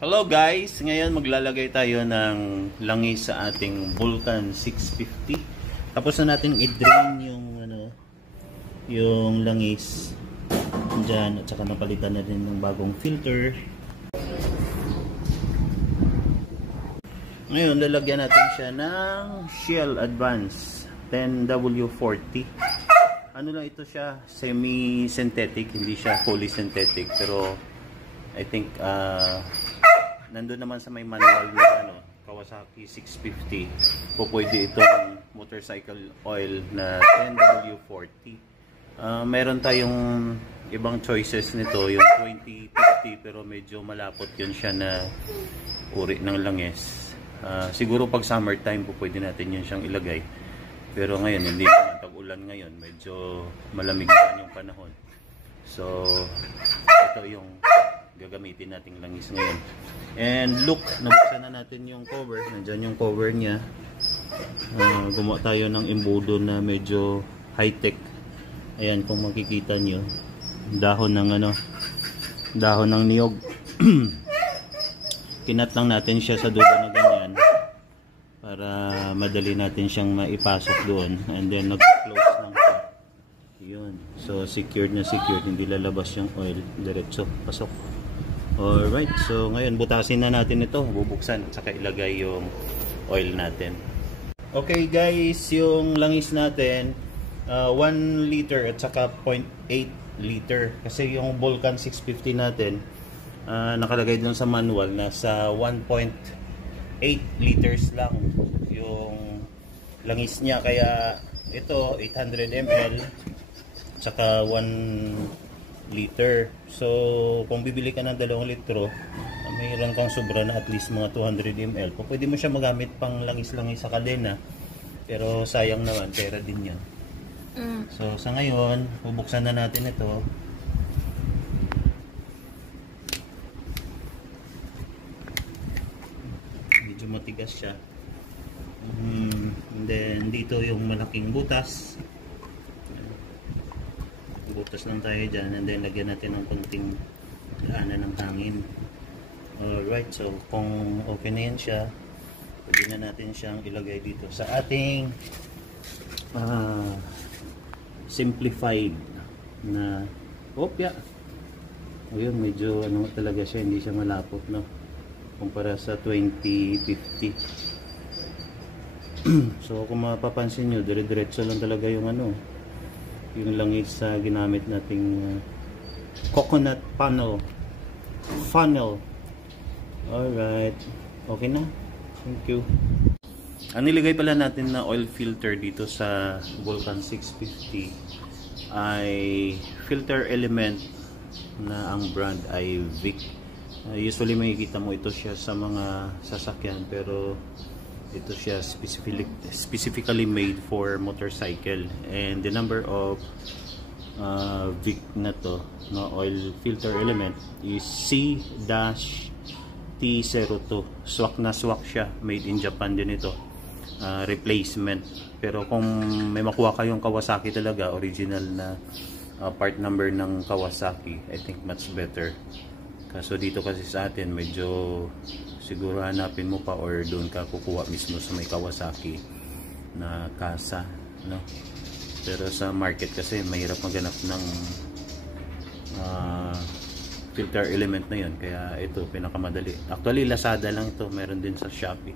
Hello guys! Ngayon maglalagay tayo ng langis sa ating Vulcan 650. Tapos na natin i-drain yung langis dyan, at saka napalitan na rin ng bagong filter. Ngayon lalagyan natin siya ng Shell Advance 10W40. Ano lang ito siya, semi-synthetic, hindi siya fully synthetic, pero I think nandun naman sa may manual na Kawasaki 650 po pwede itong motorcycle oil na 10W40. Meron tayong ibang choices nito, yung 2050, pero medyo malapot yun siya na uri ng langis. Siguro pag summertime po pwede natin yun siyang ilagay, pero ngayon hindi naman, tag-ulan ngayon, medyo malamig na yung panahon. So ito yung gagamitin nating langis ngayon. And look, nabuksan na natin yung cover. Nandyan yung cover niya. Gumawa tayo ng embudo na medyo high-tech. Ayan, kung makikita nyo, dahon ng niyog. Kinat lang natin siya sa dulo na ganyan para madali natin siyang maipasok doon. And then nag-close lang siya. Yun. So secured na secured, hindi lalabas yung oil, diretso pasok. Alright, so ngayon butasin na natin ito, bubuksan at saka ilagay yung oil natin. Okay guys, yung langis natin 1 liter at saka 0.8 liter, kasi yung Vulcan 650 natin nakalagay dun sa manual na sa 1.8 liters lang yung langis niya, kaya ito 800 ml saka 1 liter. So kung bibili ka ng 2 litro, mayroon kang sobra na at least mga 200 ml. Pwede mo siya magamit pang langis-langis sa kadena, pero sayang naman, pera din yan. So sa ngayon, bubuksan na natin ito. Medyo matigas siya. And then dito yung malaking butas. Butas lang tayo dyan, and then lagyan natin ng konting daanan ng hangin. Alright, so kung okay na yan siya, pwede na natin siyang ilagay dito sa ating simplified na opya. Ayun, medyo talaga siya, hindi siya malapot, no, kumpara sa 2050. So kung mapapansin nyo, dire-diretso lang talaga yung yung langis sa ginamit nating coconut funnel. Alright, okay na, thank you. Ang nilagay pala natin na oil filter dito sa Vulcan 650 ay filter element na ang brand ay Vic. Usually makikita mo ito siya sa mga sasakyan, pero ito siya specifically made for motorcycle, and the number of Vic na to, no, oil filter element is C-T02. Swak na swak siya, made in Japan din ito, replacement. Pero kung may makuha kayong Kawasaki talaga, original na part number ng Kawasaki, I think much better. Kaso dito kasi sa atin medyo siguro hanapin mo pa or doon ka kukuha mismo sa may Kawasaki na kasa, no? Pero sa market kasi mahirap maghanap ng filter element na yun, kaya ito pinakamadali. Actually Lazada lang ito, meron din sa Shopee.